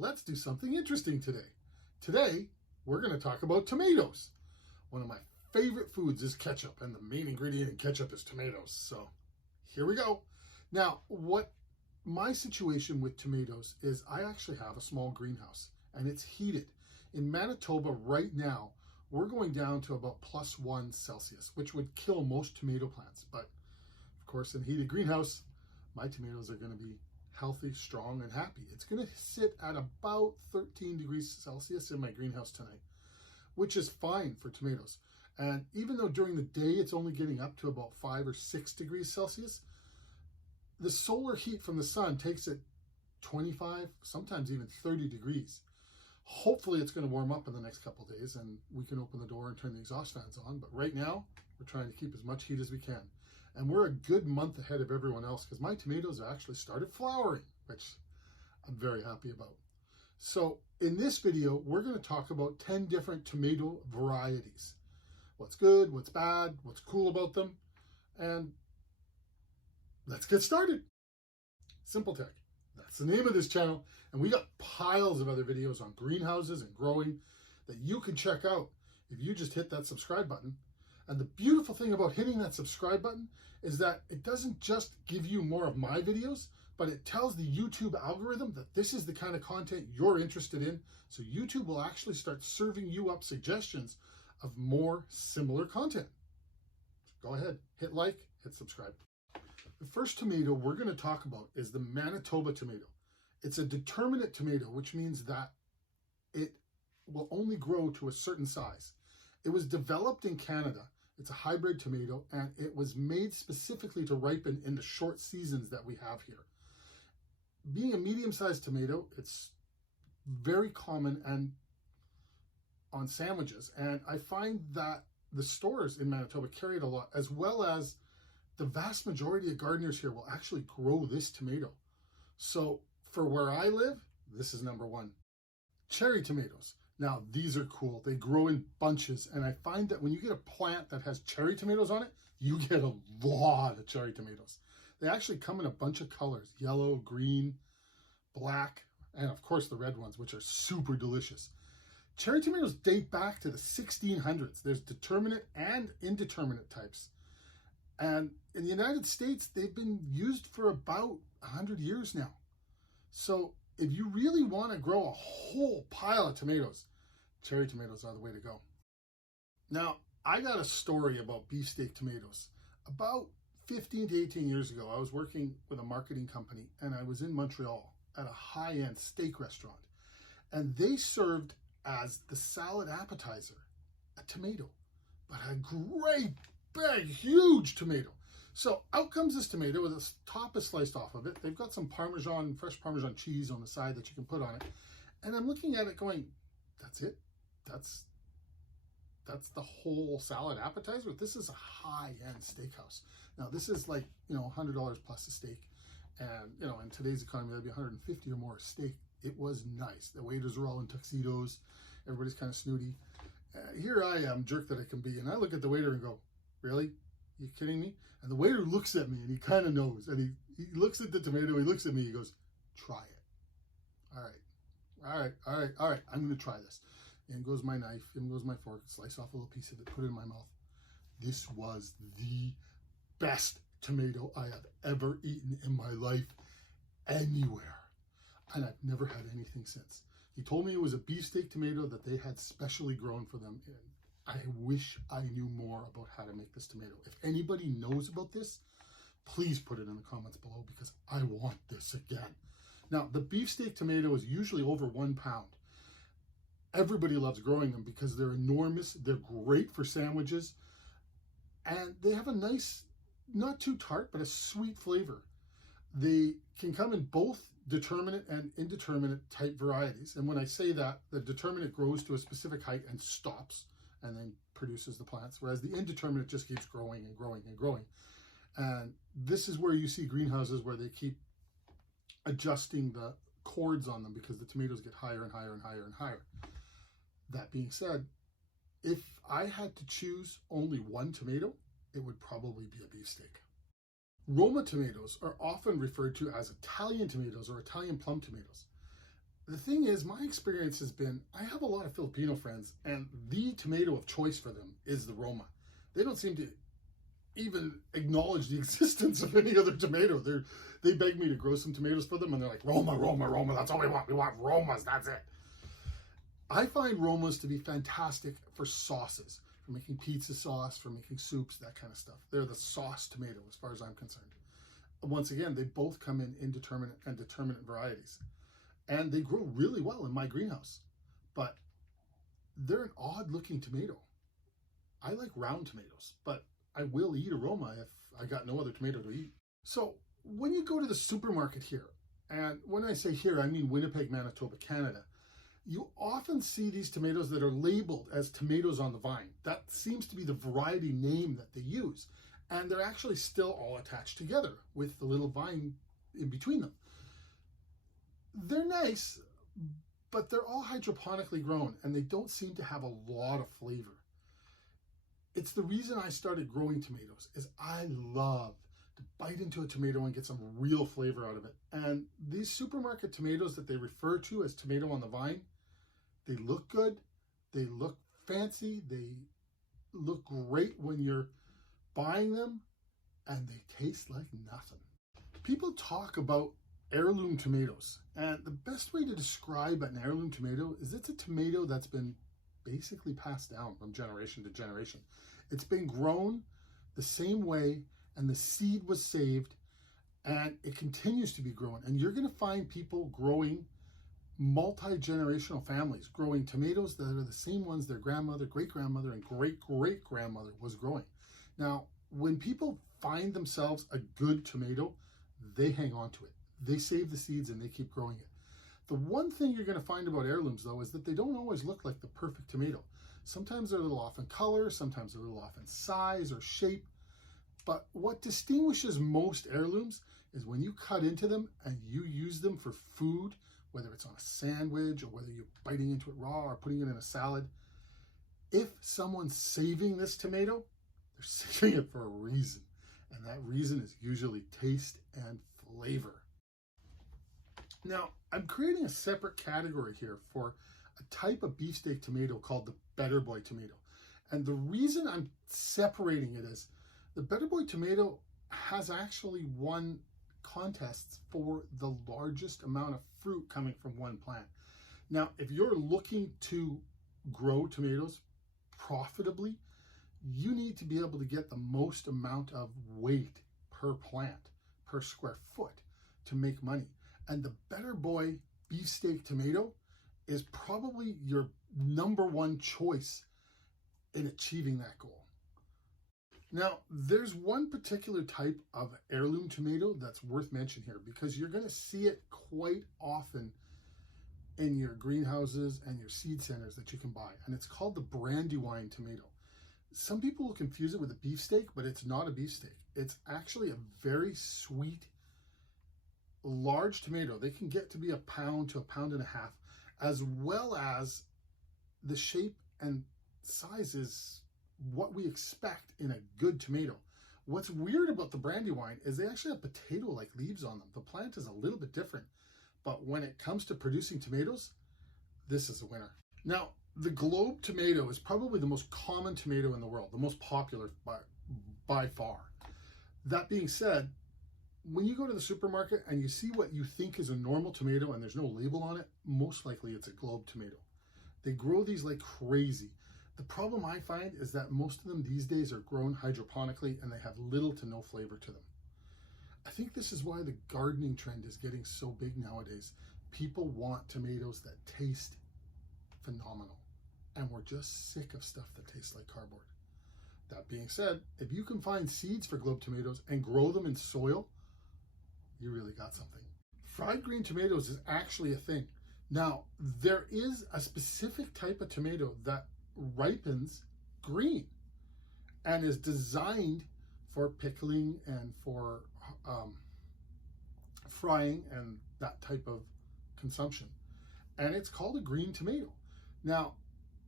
let's do something interesting today. Today, we're going to talk about tomatoes. One of my favorite foods is ketchup, and the main ingredient in ketchup is tomatoes. So here we go. Now, what my situation with tomatoes is I actually have a small greenhouse, and it's heated. In Manitoba right now, we're going down to about +1 Celsius, which would kill most tomato plants. But of course, in a heated greenhouse, my tomatoes are going to be healthy, strong, and happy. It's going to sit at about 13 degrees Celsius in my greenhouse tonight, which is fine for tomatoes. And even though during the day it's only getting up to about 5 or 6 degrees Celsius, the solar heat from the sun takes it 25, sometimes even 30 degrees. Hopefully it's going to warm up in the next couple of days and we can open the door and turn the exhaust fans on. But right now, we're trying to keep as much heat as we can. And we're a good month ahead of everyone else because my tomatoes have actually started flowering, which I'm very happy about. So in this video, we're going to talk about 10 different tomato varieties. What's good, what's bad, what's cool about them, and let's get started. Simple Tech, that's the name of this channel, and we got piles of other videos on greenhouses and growing that you can check out if you just hit that subscribe button. And the beautiful thing about hitting that subscribe button is that it doesn't just give you more of my videos, but it tells the YouTube algorithm that this is the kind of content you're interested in. So YouTube will actually start serving you up suggestions of more similar content. Go ahead, hit like, hit subscribe. The first tomato we're going to talk about is the Manitoba tomato. It's a determinate tomato, which means that it will only grow to a certain size. It was developed in Canada. It's a hybrid tomato, and it was made specifically to ripen in the short seasons that we have here. Being a medium-sized tomato, it's very common and on sandwiches, and I find that the stores in Manitoba carry it a lot, as well as the vast majority of gardeners here will actually grow this tomato. So for where I live, this is number one. Cherry tomatoes. Now, these are cool. They grow in bunches, and I find that when you get a plant that has cherry tomatoes on it, you get a lot of cherry tomatoes. They actually come in a bunch of colors: yellow, green, black, and of course the red ones, which are super delicious. Cherry tomatoes date back to the 1600s. There's determinate and indeterminate types. And in the United States, they've been used for about 100 years now. So if you really want to grow a whole pile of tomatoes, cherry tomatoes are the way to go. Now, I got a story about beefsteak tomatoes. About 15 to 18 years ago, I was working with a marketing company, and I was in Montreal at a high-end steak restaurant. And they served as the salad appetizer a tomato, but a great, big, huge tomato. So out comes this tomato with the top is sliced off of it. They've got some Parmesan, fresh Parmesan cheese on the side that you can put on it. And I'm looking at it going, that's it? That's the whole salad appetizer? This is a high-end steakhouse. Now, this is like, $100 plus a steak. And, in today's economy, that'd be $150 or more a steak. It was nice. The waiters are all in tuxedos. Everybody's kind of snooty. Here I am, jerk that I can be. And I look at the waiter and go, really? You kidding me? And the waiter looks at me and he kind of knows. And he looks at the tomato, he looks at me, he goes, try it. All right. I'm going to try this. In goes my knife, in goes my fork, slice off a little piece of it, put it in my mouth. This was the best tomato I have ever eaten in my life anywhere. And I've never had anything since. He told me it was a beefsteak tomato that they had specially grown for them. And I wish I knew more about how to make this tomato. If anybody knows about this, please put it in the comments below because I want this again. Now, the beefsteak tomato is usually over 1 pound. Everybody loves growing them because they're enormous. They're great for sandwiches. And they have a nice, not too tart, but a sweet flavor. They can come in both determinate and indeterminate type varieties. And when I say that, the determinate grows to a specific height and stops and then produces the plants, whereas the indeterminate just keeps growing and growing and growing. And this is where you see greenhouses where they keep adjusting the cords on them because the tomatoes get higher and higher and higher and higher. That being said, if I had to choose only one tomato, it would probably be a beefsteak. Roma tomatoes are often referred to as Italian tomatoes or Italian plum tomatoes. The thing is, my experience has been, I have a lot of Filipino friends, and the tomato of choice for them is the Roma. They don't seem to even acknowledge the existence of any other tomato. They beg me to grow some tomatoes for them, and they're like, Roma, Roma, Roma, that's all we want. We want Romas, that's it. I find Romas to be fantastic for sauces, for making pizza sauce, for making soups, that kind of stuff. They're the sauce tomato as far as I'm concerned. Once again, they both come in indeterminate and determinate varieties. And they grow really well in my greenhouse. But they're an odd looking tomato. I like round tomatoes, but I will eat a Roma if I got no other tomato to eat. So when you go to the supermarket here, and when I say here, I mean Winnipeg, Manitoba, Canada, you often see these tomatoes that are labeled as tomatoes on the vine. That seems to be the variety name that they use. And they're actually still all attached together with the little vine in between them. They're nice, but they're all hydroponically grown, and they don't seem to have a lot of flavor. It's the reason I started growing tomatoes, is I love to bite into a tomato and get some real flavor out of it. And these supermarket tomatoes that they refer to as tomato on the vine, they look good, they look fancy, they look great when you're buying them, and they taste like nothing. People talk about heirloom tomatoes, and the best way to describe an heirloom tomato is it's a tomato that's been basically passed down from generation to generation. It's been grown the same way, and the seed was saved, and it continues to be grown. And you're going to find people growing multi-generational families, growing tomatoes that are the same ones their grandmother, great-grandmother, and great-great-grandmother was growing. Now, when people find themselves a good tomato, they hang on to it. They save the seeds and they keep growing it. The one thing you're going to find about heirlooms, though, is that they don't always look like the perfect tomato. Sometimes they're a little off in color, sometimes they're a little off in size or shape. But what distinguishes most heirlooms is when you cut into them and you use them for food, whether it's on a sandwich or whether you're biting into it raw or putting it in a salad. If someone's saving this tomato, they're saving it for a reason. And that reason is usually taste and flavor. Now, I'm creating a separate category here for a type of beefsteak tomato called the Better Boy tomato. And the reason I'm separating it is the Better Boy tomato has actually won contests for the largest amount of fruit coming from one plant. Now, if you're looking to grow tomatoes profitably, you need to be able to get the most amount of weight per plant, per square foot to make money. And the Better Boy beefsteak tomato is probably your number one choice in achieving that goal. Now, there's one particular type of heirloom tomato that's worth mentioning here because you're going to see it quite often in your greenhouses and your seed centers that you can buy. And it's called the Brandywine tomato. Some people will confuse it with a beefsteak, but it's not a beefsteak. It's actually a very sweet, large tomato. They can get to be a pound to a pound and a half, as well as the shape and size is what we expect in a good tomato. What's weird about the Brandywine is they actually have potato-like leaves on them. The plant is a little bit different, but when it comes to producing tomatoes, this is a winner. Now, the Globe tomato is probably the most common tomato in the world, the most popular by far. That being said, when you go to the supermarket and you see what you think is a normal tomato and there's no label on it, most likely it's a Globe tomato. They grow these like crazy. The problem I find is that most of them these days are grown hydroponically and they have little to no flavor to them. I think this is why the gardening trend is getting so big nowadays. People want tomatoes that taste phenomenal, and we're just sick of stuff that tastes like cardboard. That being said, if you can find seeds for Globe tomatoes and grow them in soil, you really got something. Fried green tomatoes is actually a thing. Now, there is a specific type of tomato that ripens green and is designed for pickling and for frying and that type of consumption. And it's called a green tomato. Now,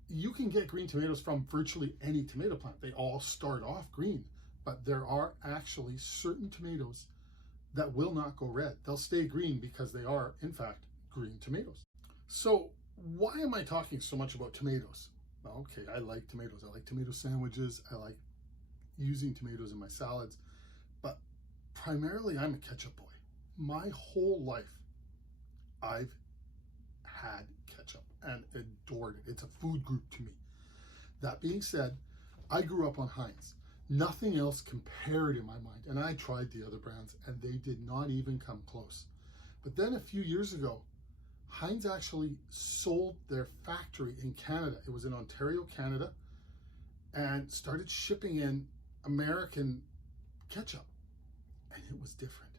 you can get green tomatoes from virtually any tomato plant. They all start off green, but there are actually certain tomatoes that will not go red. They'll stay green because they are, in fact, green tomatoes. So why am I talking so much about tomatoes? Well, okay, I like tomatoes. I like tomato sandwiches. I like using tomatoes in my salads. But primarily, I'm a ketchup boy. My whole life, I've had ketchup and adored it. It's a food group to me. That being said, I grew up on Heinz. Nothing else compared in my mind. And I tried the other brands and they did not even come close. But then a few years ago, Heinz actually sold their factory in Canada. It was in Ontario, Canada, and started shipping in American ketchup. And it was different.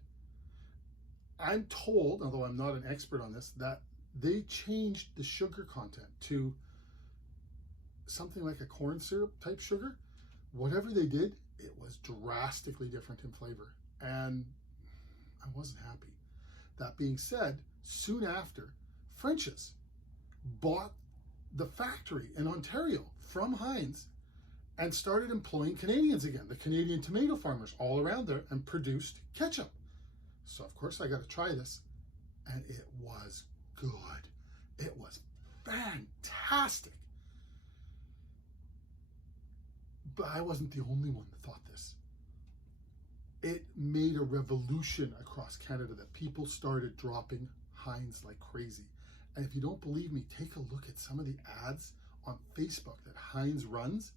I'm told, although I'm not an expert on this, that they changed the sugar content to something like a corn syrup type sugar. Whatever they did, it was drastically different in flavor. And I wasn't happy. That being said, soon after, French's bought the factory in Ontario from Heinz and started employing Canadians again, the Canadian tomato farmers all around there, and produced ketchup. So of course I got to try this, and it was good. It was fantastic. But I wasn't the only one that thought this. It made a revolution across Canada that people started dropping Heinz like crazy. And if you don't believe me, take a look at some of the ads on Facebook that Heinz runs.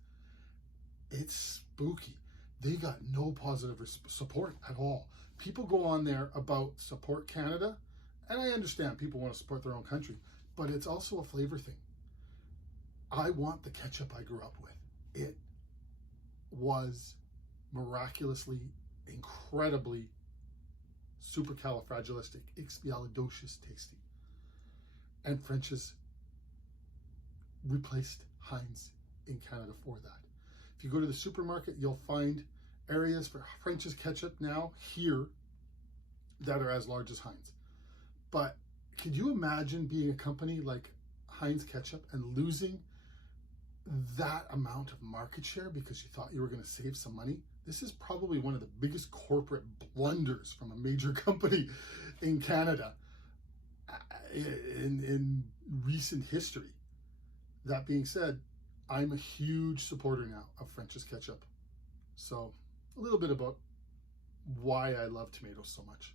It's spooky. They got no positive support at all. People go on there about support Canada, and I understand people want to support their own country, but it's also a flavor thing. I want the ketchup I grew up with. It was miraculously, incredibly supercalifragilisticexpialidocious tasty. And French's replaced Heinz in Canada for that. If you go to the supermarket, you'll find areas for French's ketchup now here that are as large as Heinz. But could you imagine being a company like Heinz Ketchup and losing that amount of market share because you thought you were going to save some money? This is probably one of the biggest corporate blunders from a major company in Canada in recent history. That being said, I'm a huge supporter now of French's Ketchup. So a little bit about why I love tomatoes so much.